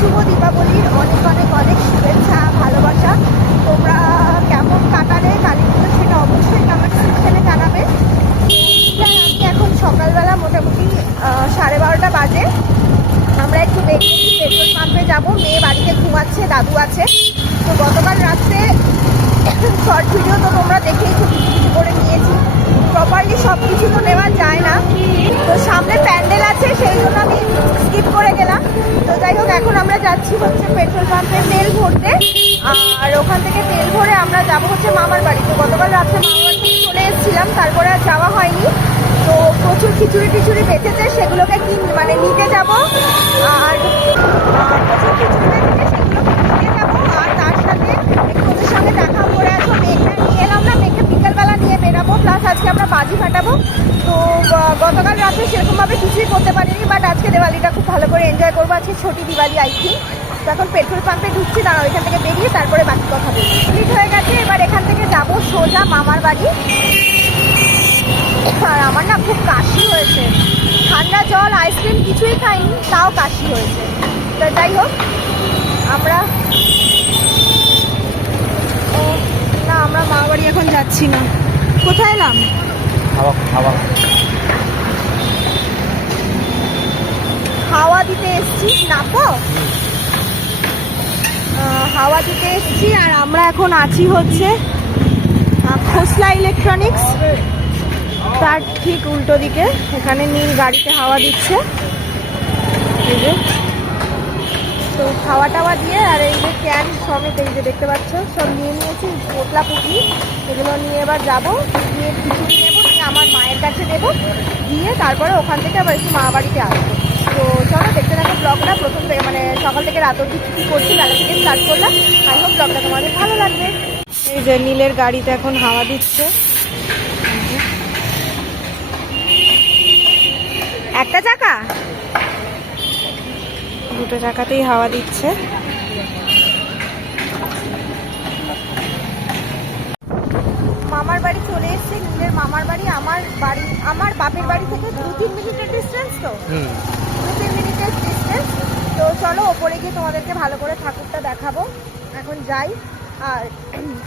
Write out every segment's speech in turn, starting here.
শুভ দীপাবলির অনেক অনেক অনেক শুভেচ্ছা ভালোবাসা। তোমরা কেমন কাটালে কালী পুজো সেটা অবশ্যই কমেন্ট সেকশনে জানাবে। আমি এখন সকালবেলা মোটামুটি 12:30 বাজে। আমরা একটু বেরিয়েছি, পেট্রোল পাম্পে যাবো। মেয়ে বাড়িতে ঘুমাচ্ছে, দাদু আছে। তো গতকাল রাত্রে শর্ট ভিডিও তো তোমরা দেখেই কিছু কিছু করে নিয়েছি। প্রপারলি সব কিছু তো নেওয়া যায় না, তো সামনে প্যান্ডেল আছে সেই জন্য আমি স্কিপ করে গেলাম। তো যাই হোক, এখন আমরা যাচ্ছি হচ্ছে পেট্রোল পাম্পে তেল ভরতে, আর ওখান থেকে তেল ভরে আমরা যাবো হচ্ছে মামার বাড়ি। তো গতকাল রাত্রে মামার বাড়ি চলে এসেছিলাম, তারপরে আর যাওয়া হয়নি। তো প্রচুর খিচুড়ি টিচুড়ি বেঁচেছে, সেগুলোকে নিতে যাবো। আর প্রচুর খিচুড়ি বেঁচেছে, সেগুলোকে নিতে যাবো। আর তার সাথে ওদের সঙ্গে দেখা করে আছো, মেঘটা নিয়ে এলাম না, মেঘকে বিকেলবেলা নিয়ে বেরাবো। প্লাস আজকে আমরা বাজি ফাটাবো। তো গতকাল রাতে সেরকমভাবে কিছুই করতে পারিনি, বাট আজকে দিওয়ালিটা খুব ভালো করে এনজয় করবো। আজকে ছোটি দিওয়ালি আই থিঙ্ক। তো এখন পেট্রোল পাম্পে ঢুকছি, দাঁড়াও এখান থেকে বেরিয়ে তারপরে বাকি কথা বলবো। কমপ্লিট হয়ে গেছে, এবার এখান থেকে যাবো সোজা মামার বাড়ি। আর আমার না খুব কাশি হয়েছে, ঠান্ডা জল আইসক্রিম কিছুই খাইনি, তাও কাশি হয়েছে। তো যাই হোক, আমরা আমরা মামার বাড়ি এখন যাচ্ছি না। কোথায় এলাম? হাওয়া দিতে এসছি, নাপো হাওয়া দিতে এসছি। আর আমরা এখন আছি হচ্ছে খোসলা ইলেকট্রনিক্স, তার ঠিক উল্টো দিকে। এখানে নীল গাড়িতে হাওয়া দিচ্ছে, এই যে। তো হাওয়া টাওয়া দিয়ে, আর এই যে ক্যান সমেত এই যে দেখতে পাচ্ছ, সব নিয়ে নিয়েছি, পোতলা পুটলি এগুলো নিয়ে এবার যাবো, গিয়ে খিচুড়ি নেবো, নিয়ে আমার মায়ের কাছে দেবো, দিয়ে তারপরে ওখান থেকে আবার একটু মা বাড়িতে আসবো। তো চলো দেখতে থাকো ব্লগটা, প্রথম থেকে মানে সকাল থেকে রাত অবধি কী করছি বেলা থেকে স্টার্ট করলাম। আই হোপ ব্লগটা তোমাদের ভালো লাগবে। এই যে নীলের গাড়িতে এখন হাওয়া দিচ্ছে, একটা চাকা দুটো চাকাতেই হাওয়া দিচ্ছে। মামার বাড়ি চলে এসছে, নীলের মামার বাড়ি। আমার বাপের বাড়ি থেকে 2-3 মিনিটের ডিস্টেন্স, তো 2-3 মিনিটের ডিস্টেন্স। তো চলো ওপরে গিয়ে তোমাদেরকে ভালো করে ঠাকুরটা দেখাবো। এখন যাই। আর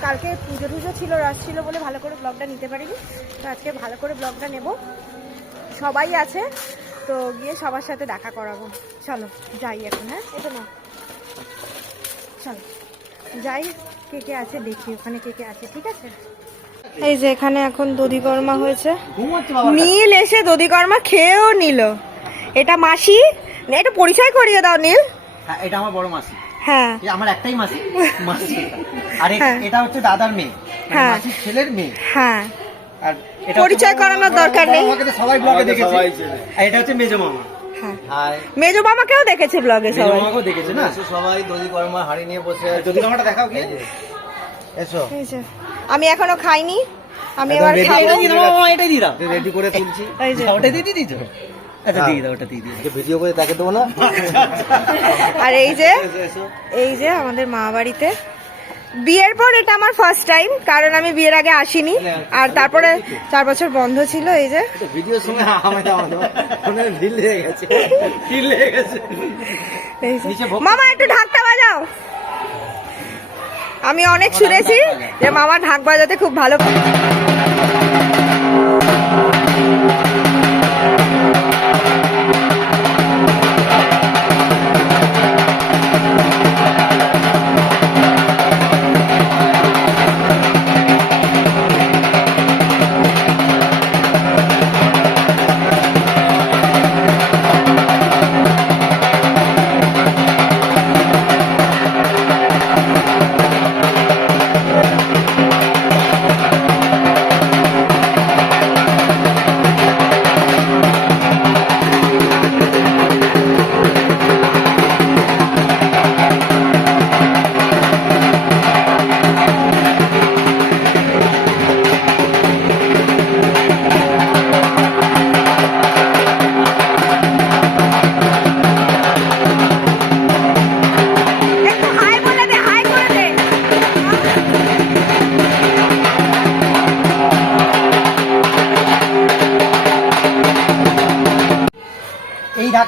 কালকে পুজো টুজো ছিল, রাস ছিল বলে ভালো করে ব্লগটা নিতে পারিনি। তো আজকে ভালো করে ব্লগটা নেব, সবাই আছে তো গিয়ে সবার সাথে দেখা করাবো। চলো যাই এখন। হ্যাঁ, এটা না, চলো যাই, কে কে আছে দেখি ওখানে, কে কে আছে। ঠিক আছে, এই যে এখানে এখন দধিকর্মা হয়েছে। নীল এসে দধিকর্মা খেয়েও নিল। এটা মাসি, এটা পরিচয় করিয়ে দাও নীল। হ্যাঁ, এটা আমার বড় মাসি। হ্যাঁ, আমার একটাই মাসি, আর এটা হচ্ছে দাদার মেয়ে, মাসির ছেলের মেয়ে। হ্যাঁ, আর এটা পরিচয় করানোর দরকার নেই, আমাকে তো সবাই ব্লগে দেখেছে। আর এটা হচ্ছে মেজো মামা। হ্যাঁ, মেজো মামাকেও দেখেছে ব্লগে, সবাই মামাকেও দেখেছে না। সবাই দধিকর্মা হাড়ি নিয়ে বসে। দধিকর্মাটা দেখাও কি? এসো। আমি এখনো খাইনি, আমি এবার খাবো। এটাই দি দাও, রেডি করে তুলছি। ওটা দিয়ে দিয়েছো? আচ্ছা দিয়ে দাও, ওটা দিয়ে দিও, ভিডিও করে দেখে দেবো না। আর এই যে আমাদের মা বাড়িতে বিয়ের পর এটা আমার ফার্স্ট টাইম, কারণ আমি বিয়ের আগে আসিনি। আর তারপরে 4 বছর বন্ধ ছিল। এই যে ভিডিওর সময় মামা একটু ঢাকটা বাজাও। আমি অনেক শুনেছি যে মামা ঢাক বাজাতে খুব ভালো।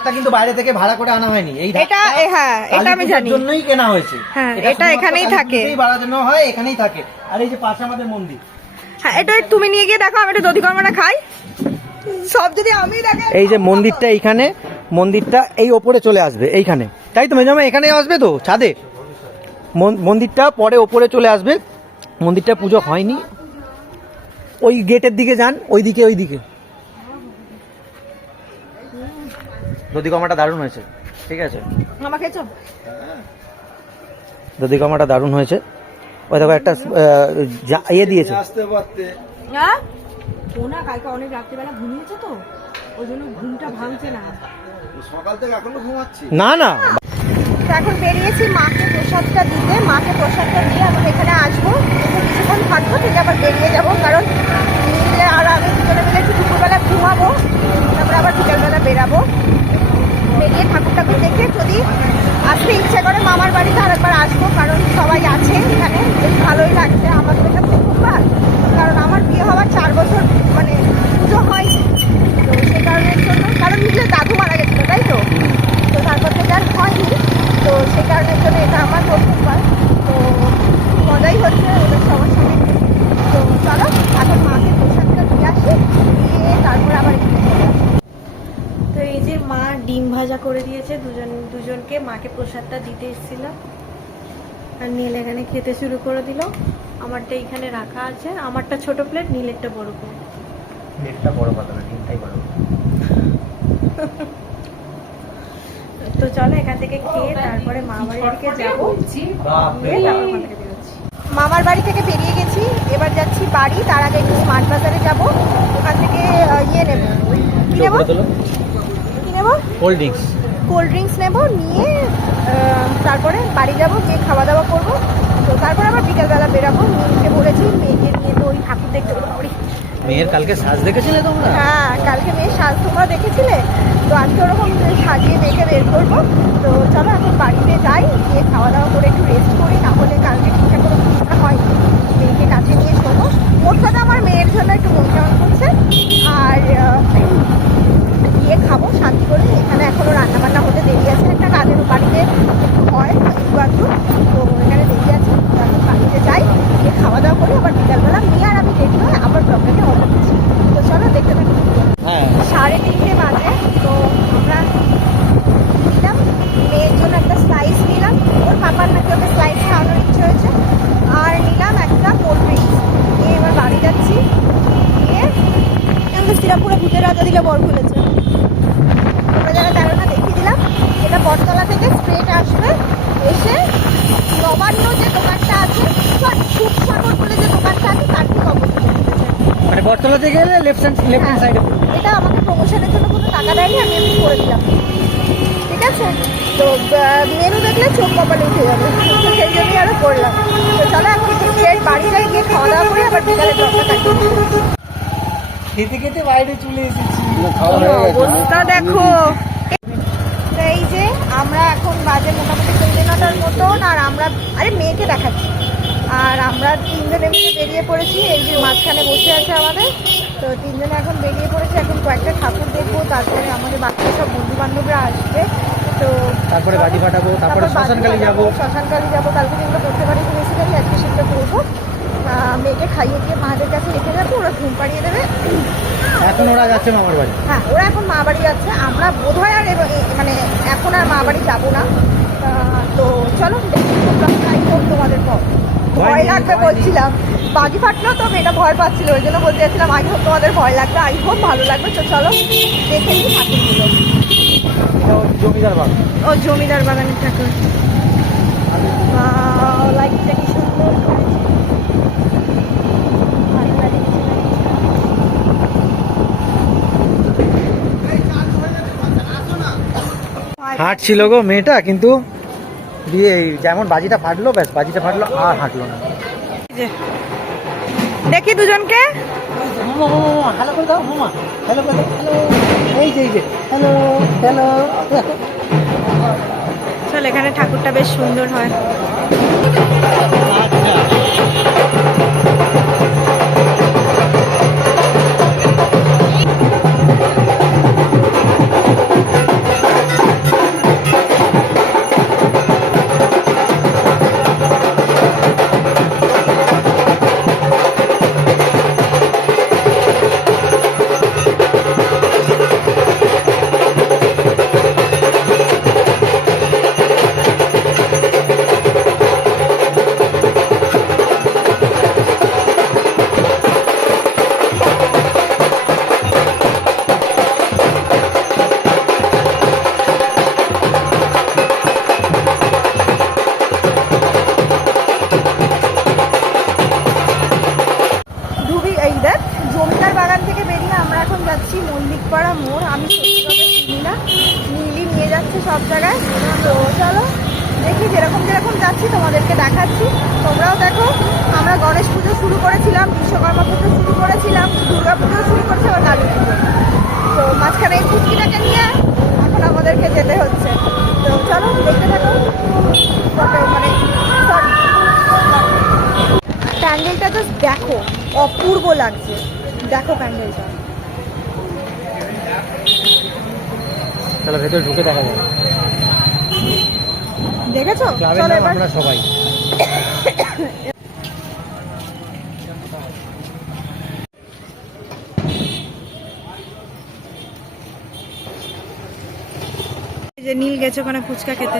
প্রসাদটা কিন্তু বাইরে থেকে ভাড়া করে আনা হয়নি, এই এটা হ্যাঁ এটা আমি জানি, জন্যই কেনা হয়েছে। হ্যাঁ এটা এখানেই থাকে, বাড়ানো হয় এখানেই থাকে। আর এই যে পাশে আমাদের মন্দির, হ্যাঁ এটা তুমি নিয়ে গিয়ে দেখো, আমি একটু দধিকর্মাটা খাই। সব যদি আমি দেখাই। এই যে মন্দিরটা এইখানে, মন্দিরটা এই ওপরে চলে আসবে এইখানে, তাই তো মেজমা? এখানে আসবে তো ছাদে, মন্দিরটা পরে ওপরে চলে আসবে। মন্দিরটা পুজো হয়নি, ওই গেটের দিকে যান, ওইদিকে ওইদিকে। দধিকর্মাটা দারুণ হয়েছে, ঠিক আছে? মামা খেয়েছো? দধিকর্মাটা দারুণ হয়েছে। ওই দেখো একটা ইয়ে দিয়েছে। হ্যাঁ ও না কালকে অনেক রাত্রিবেলা ঘুমিয়েছে তো, ওই জন্য ঘুমটা ভাঙছে না, সকাল থেকে এখনো ঘুমাচ্ছি। না না এখন বেরিয়েছি মাকে প্রসাদটা দিতে, মাকে প্রসাদটা দিয়ে আমরা এখানে আসবো, কিছুক্ষণ থাকবো, থেকে আবার বেরিয়ে যাবো, কারণ নীলে আর আমি দুজনে মিলে একটু দুপুরবেলা ঘুমাবো, তারপরে আবার বিকেলবেলা বেরাবো। বেরিয়ে ঠাকুর ঠাকুর দেখে যদি আসতে ইচ্ছে করে মামার বাড়িতে আরেকবার আসবো, কারণ সবাই আছে এখানে, বেশ ভালোই লাগছে আমার তো এটা প্রথমবার, কারণ আমার বিয়ে হওয়ার 4 বছর মানে পুজো হয়নি, তো সে কারণের জন্য, কারণ নিজের দাদু মারা গেছিলো তাই তো, তো তারপর থেকে আর হয়নি, তো সেই কারণের জন্য এটা আমার প্রথমবার, তো মজাই হচ্ছে ওদের সবার সঙ্গে। তো চলো এখন মাকে প্রসাদটা দিয়ে আসি, দিয়ে তারপরে আবার এখানে চলে আসি। তো এই যে মা ডিম ভাজা করে দিয়েছে, দুজনকে মাকে প্রসাদটা দিতে এসেছিলাম, আর নীল এখানে খেতে শুরু করে দিল। আমারটা এখানে রাখা আছে, আমারটা ছোট প্লেট, নীলেরটা বড় প্লেট। প্লেটটা বড় কথা না, ডিমটাই বড়। তো চলো এখান থেকে খেয়ে তারপরে মামার বাড়িতে যাবো। মামার বাড়ি থেকে বেরিয়ে গেছি, এবার যাচ্ছি বাড়ি, তার আগে একটু স্মার্ট বাজারে যাবো, ওখান থেকে ইয়ে নেবো, কি নেবো কি নেবো কোল্ড ড্রিঙ্কস, কোল্ড ড্রিঙ্কস নেবো, নিয়ে তারপরে বাড়ি যাবো, গিয়ে খাওয়া দাওয়া করবো, তো তারপরে আবার বিকেলবেলা বেরাবো। মেয়েকে বলেছি, মেয়েকে নিয়ে তো ওই ঠাকুর দেখতে পারি। মেয়ের কালকে সাজ দেখেছিলে তোমরা? হ্যাঁ কালকে মেয়ের সাজ তোমরা দেখেছিলে, তো আজকে ওরকম সাজিয়ে মেয়েকে বের করবো। তো চলো এখন বাড়িতে যাই, গিয়ে খাওয়া দাওয়া করে একটু রেস্ট করি, না হলে কালকে ঠিকঠাক করে পরীক্ষা হয়নি, মেয়েকে কাছে নিয়ে শোনো। ওর কথা আমার মেয়ের জন্য একটু মন কেমন করছে, আর গিয়ে খাবো শান্তি করে। এখানে এখনো রান্না বান্না হতে দেরি আছে, একটা কাজের বাড়িতে একটু হয় একটু আধটু, তো এখানে দেরি আছে, এখন বাড়িতে যাই, গিয়ে খাওয়া দাওয়া করি, আবার বিকালবেলা নিয়ে আর আমি রেডি হয়ে আবার ব্লগটাকে অর্ডার করছি। তো চলো দেখতে থাকি। 3:30 বাজে, তো আমরা নিলাম মেয়ের জন্য একটা স্লাইস নিলাম, ওর পাপার নাকি ওকে স্লাইস খাওয়ানোর ইচ্ছে হয়েছে, আর নিলাম একটা কোল্ড ড্রিঙ্কস, নিয়ে এবার বাড়ি যাচ্ছি। গিয়ে সিরাপ পুরো ভূতের রাজা দিলে বর খুলেছে, তোমরা যারা জানো না দেখিয়ে দিলাম। এটা বটতলা থেকে স্ট্রেট আসবে, এসে নবান্ন যে দোকানটা আছে, সুখসাগর বলে যে দোকানটা আছে, তার ঠিক অপোজিটে, মানে বটতলাতে গেলে লেফট হ্যান্ড সাইডে। এটা আমাকে প্রমোশনের জন্য কোনো টাকা দেয়নি, আমি এমনি করে দিলাম, ঠিক আছে? তো মেনু দেখলে চোখ কপালে উঠে যাবে, তো সেই জন্যই আরও করলাম। তো চলো এখন স্ট্রেট বাড়ি যাই, গিয়ে খাওয়া দাওয়া করে আবার বিকালে ব্লগটা কাটিয়ে খেতে খেতে বাইরে চলে এসেছি, অবস্থা দেখো। এই যে আমরা এখন বাজে মোটামুটি 9:30 মতন, আর আমরা আরে মেয়েকে দেখাচ্ছি, আর আমরা 3 জনে মিলে বেরিয়ে পড়েছি। এই যে মাঝখানে বসে আছে আমাদের, তো 3 জনে এখন বেরিয়ে পড়েছি। এখন কয়েকটা ঠাকুর দেখবো, তারপরে আমাদের বাকি সব বন্ধু বান্ধবরা আসবে, তো তারপরে বাজি ফাটাবো, তারপরে শ্মশানকালী যাবো। কালকে যেগুলো করতে পারি বেসিক্যালি আজকে সেগুলো করবো। মেয়েকে খাইয়ে দিয়ে মাদের কাছে রেখে যাবো, ওরা ঘুম পাড়িয়ে দেবে। এখন ওরা যাচ্ছে মামার বাড়ি। হ্যাঁ ওরা এখন মা বাড়ি যাচ্ছে, আমরা বোধহয় আর মানে এখন আর মা বাড়ি যাবো না। তো চলো তোমাদের ভয় লাগবে বলছিলাম, বাজি ফাটলো তো মেয়েটা ভয় পাচ্ছিল, ওই জন্য বলতে চাচ্ছিলাম আই হোক তোমাদের ভয় লাগবে, আই হোক ভালো লাগবে। তো চলো দেখে নিই ঠাকুরগুলো। জমিদার বাগান, ও জমিদার বাগানের ঠাকুর, লাইটটা কি সুন্দর, হাঁট ছিল গো মেয়েটা, কিন্তু দিয়ে যেমন বাজিটা ফাটলো, ব্যাস বাজিটা ফাটলো আর হাঁটলো না। দেখি দুজনকে, হ্যালো করে দাও মামা, হ্যালো করে দাও, হ্যালো, এই যে হ্যালো হ্যালো। চল এখানে ঠাকুরটা বেশ সুন্দর হয়। মোড়, আমি সত্যি চিনি না, নীলই নিয়ে যাচ্ছে সব জায়গায়। তো চলো দেখি, যেরকম যেরকম যাচ্ছি তোমাদেরকে দেখাচ্ছি, তোমরাও দেখো। আমরা গণেশ পুজো শুরু করেছিলাম, বিশ্বকর্মা পুজো শুরু করেছিলাম, দুর্গা পুজো শুরু করেছি, আবার কালী পুজো। তো মাঝখানে এই পুচকিটাকে নিয়ে এখন আমাদেরকে যেতে হচ্ছে। তো চলো দেখতে থাকো। মানে সরি, প্যান্ডেলটা জাস্ট দেখো, অপূর্ব লাগছে। দেখো প্যান্ডেলটা, তাহলে ভেতরে ঢুকে দেখা যাবে। দেখেছো? ক্লাবের চলো নাম এবার আমরা সবাই। যে নীল গেছে ওখানে ফুচকা খেতে।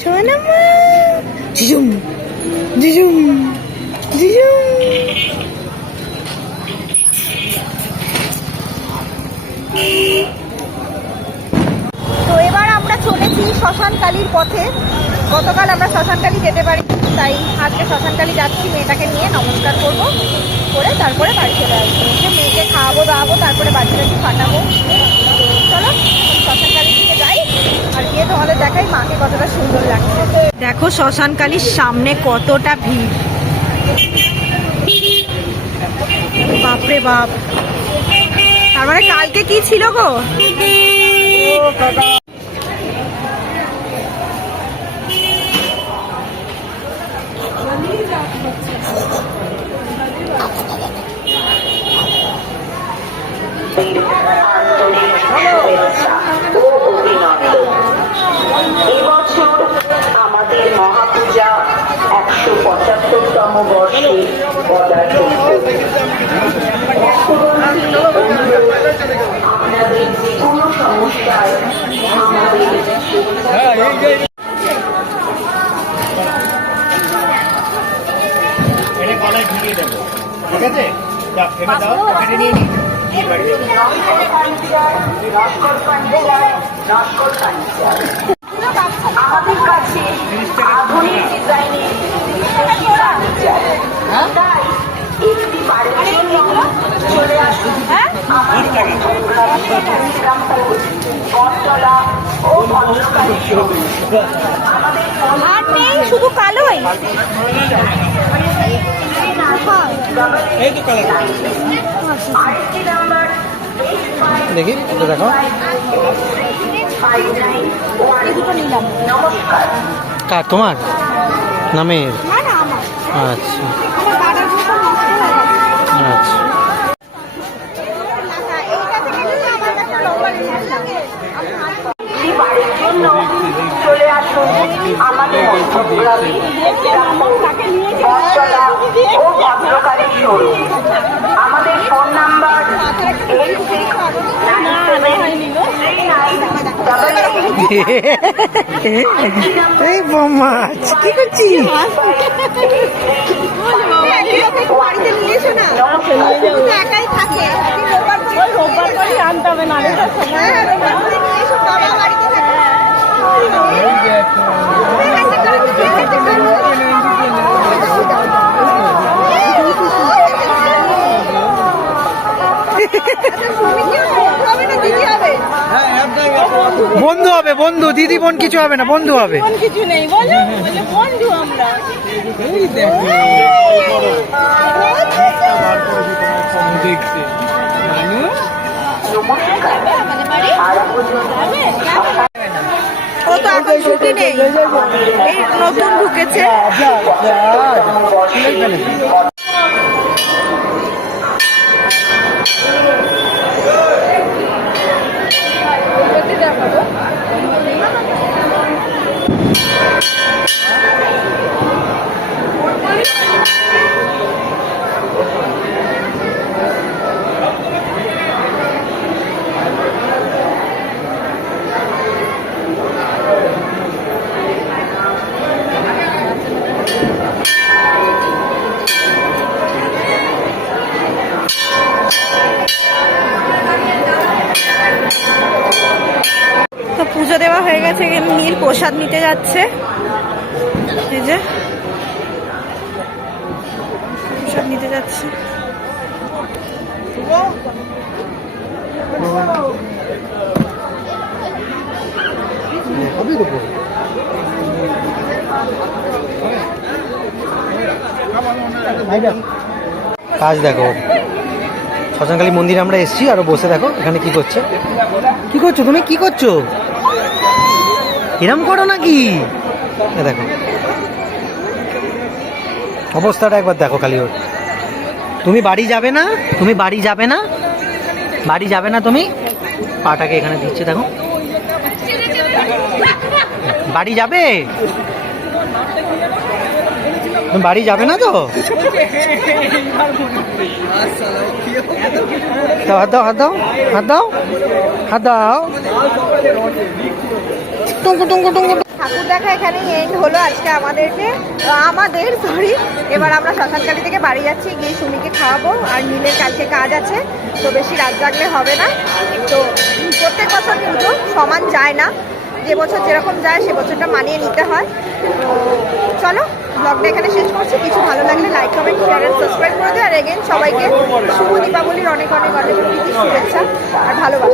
সোনামা ঝিঝুম ঝিঝুম ঝিঝুম। তো এবার আমরা চলেছি শ্মশানকালীর পথে। গতকাল আমরা শ্মশানকালী যেতে পারি, তাই আজকে শ্মশানকালী যাচ্ছি মেয়েটাকে নিয়ে, নমস্কার করবো, করে তারপরে বাড়ি চলে আসবো। মেয়েকে খাওয়াবো দাওয়াবো, তারপরে বাচ্চাটাকে ফাটাবো। চলো শ্মশানকালীর দিকে যাই, আর গিয়ে তোমাদের দেখাই মাকে কতটা সুন্দর লাগছে। দেখো শ্মশানকালীর সামনে কতটা ভিড়, বাপরে বাপ। তার মানে কালকে কি ছিল গো? এবছর আমাদের মহাপূজা 175তম বর্ষে পদার্পণ করবে। আপনাদের যে কোনো সমস্যায় আমাদের ঠিক আছে, ফেলে দাও, কেটে নিয়ে নিই। আমাদের কাছে আধুনিক ডিজাইনের তাই একটি বাড়ির জন্য চলে আসুন আমাদের বটতলা ও ভদ্রকালী আমাদের আর নেই, শুধু কালোই। আরেকটি নাম্বার দেখি এটা দেখো। নমস্কার। কার, তোমার নামের? না না, আমার আচ্ছা আমার দাদার বোতল নষ্ট হয়ে গেছে। আচ্ছা। বাড়ির জন্য চলে আসুন আমাদের মধ্যগ্রামে বটতলা ও ভদ্রকালী শোরুম। আমাদের ফোন নাম্বার 86973988। এই মাছ কি করছিস? বাড়িতে নিয়ে এসো না, একাই থাকে। রোববার করে আনতে হবে, না নিয়ে এসো, বাবা বাড়িতে থাকে। বন্ধু হবে, বন্ধু, দিদি বোন কিছু হবে না, বন্ধু হবে। কিছু নেই, বলো বন্ধু আমরা। ও তো এখন ছুটি নেই, এই নতুন ঢুকেছে। তো পুজো দেওয়া হয়ে গেছে, নীল প্রসাদ নিতে যাচ্ছে। এই যে প্রসাদ নিতে যাচ্ছি। কাজ দেখো, শ্মশানকালী মন্দিরে আমরা এসেছি, আরো বসে দেখো এখানে কি করছে। কি করছো তুমি, কি করছো? এরম করো নাকি? দেখো অবস্থাটা একবার দেখো খালি ওর। তুমি বাড়ি যাবে না? তুমি বাড়ি যাবে না? বাড়ি যাবে না তুমি? পাটাকে এখানে দিচ্ছে দেখো। বাড়ি যাবে? তুমি বাড়ি যাবে না তো? হাত দাও, হাত দাও, হাত দাও, হাত দাও। Tunku Tunku Tunku. ঠাকুর দেখা এখানেই এন্ড হলো আজকে আমাদের সরি। এবার আমরা শ্মশানকালী থেকে বাড়ি যাচ্ছি, গিয়ে সুমিকে খাওয়াবো। আর নীলের কালকে কাজ আছে, তো বেশি রাত জাগলে হবে না। তো প্রত্যেক বছর পুজো সমান যায় না, যে বছর যেরকম যায় সে বছরটা মানিয়ে নিতে হয়। তো চলো ব্লগটা এখানে শেষ করছি। কিছু ভালো লাগলে like, comment, share and subscribe করে দিও। আর এগেন সবাইকে শুভ দীপাবলির অনেক অনেক অনেক প্রীতি, শুভেচ্ছা আর ভালোবাসা।